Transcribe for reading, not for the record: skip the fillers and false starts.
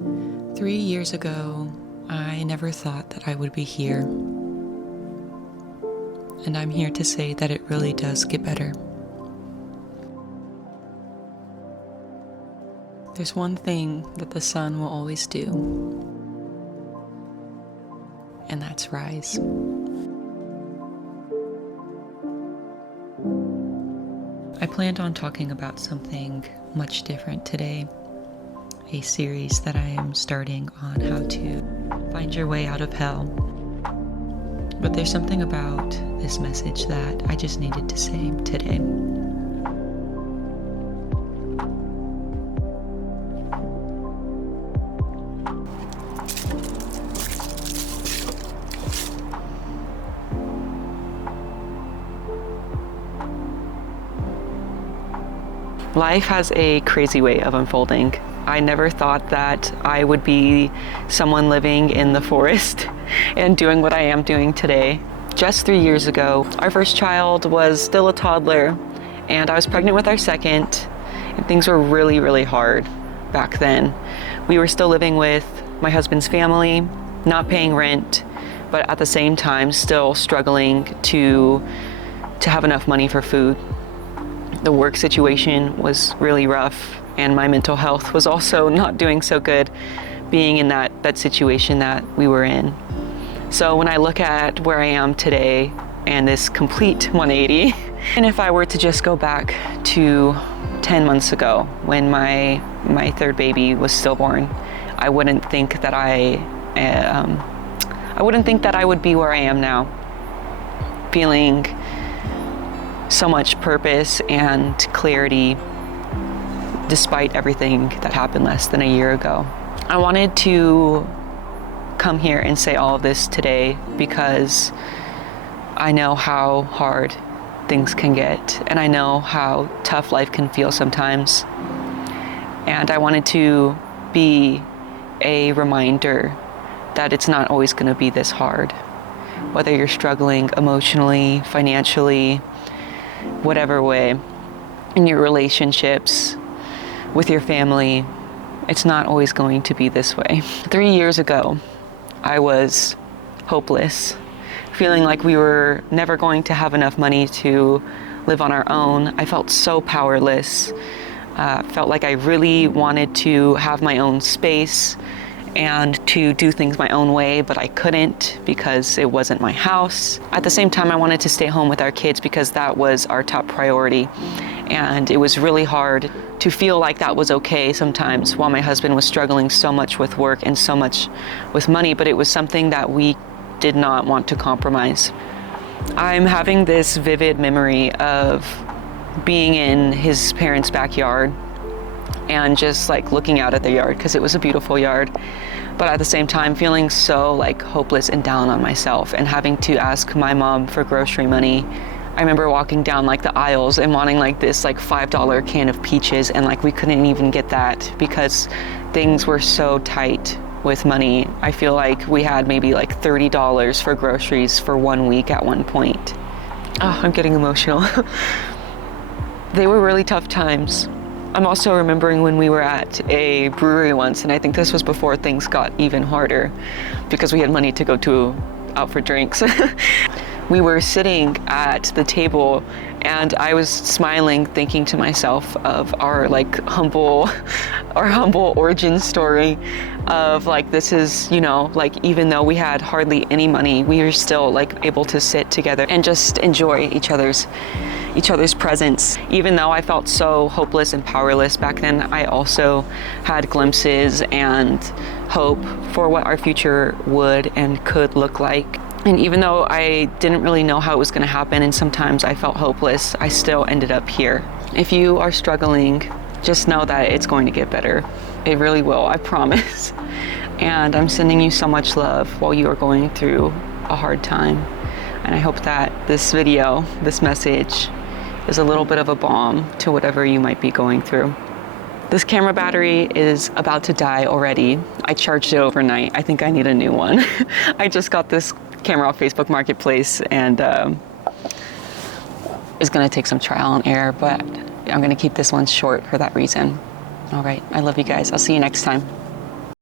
3 years ago, I never thought that I would be here. And I'm here to say that it really does get better. There's one thing that the sun will always do, and that's rise. I planned on talking about something much different today, a series that I am starting on how to find your way out of hell. But there's something about this message that I just needed to say today. Life has a crazy way of unfolding. I never thought that I would be someone living in the forest and doing what I am doing today. Just 3 years ago, our first child was still a toddler, and I was pregnant with our second, and things were really, really hard back then. We were still living with my husband's family, not paying rent, but at the same time still struggling to have enough money for food. The work situation was really rough, and my mental health was also not doing so good being in that situation that we were in. So when I look at where I am today and this complete 180, and if I were to just go back to 10 months ago when my third baby was stillborn, I wouldn't think that I would be where I am now, feeling so much purpose and clarity despite everything that happened less than a year ago. I wanted to come here and say all of this today because I know how hard things can get, and I know how tough life can feel sometimes. And I wanted to be a reminder that it's not always going to be this hard. Whether you're struggling emotionally, financially, whatever way, in your relationships, with your family, it's not always going to be this way. 3 years ago, I was hopeless, feeling like we were never going to have enough money to live on our own. I felt so powerless, felt like I really wanted to have my own space and to do things my own way, but I couldn't because it wasn't my house. At the same time, I wanted to stay home with our kids because that was our top priority. And it was really hard to feel like that was okay sometimes while my husband was struggling so much with work and so much with money, but it was something that we did not want to compromise. I'm having this vivid memory of being in his parents' backyard and just like looking out at the yard because it was a beautiful yard, but at the same time feeling so like hopeless and down on myself and having to ask my mom for grocery money. I remember walking down like the aisles and wanting like this like $5 can of peaches, and like we couldn't even get that because things were so tight with money. I feel like we had maybe like $30 for groceries for 1 week at one point. Oh, I'm getting emotional. They were really tough times. I'm also remembering when we were at a brewery once, and I think this was before things got even harder because we had money to go out for drinks. We were sitting at the table and I was smiling, thinking to myself of our humble origin story of like, this is, like even though we had hardly any money, we were still like able to sit together and just enjoy each other's presence. Even though I felt so hopeless and powerless back then, I also had glimpses and hope for what our future would and could look like. And even though I didn't really know how it was going to happen, and sometimes I felt hopeless, I still ended up here. If you are struggling, just know that it's going to get better. It really will, I promise. And I'm sending you so much love while you are going through a hard time. And I hope that this video, this message, is a little bit of a balm to whatever you might be going through. This camera battery is about to die already. I charged it overnight. I think I need a new one. I just got this camera off Facebook Marketplace, and it's gonna take some trial and error, but I'm gonna keep this one short for that reason. All right, I love you guys. I'll see you next time.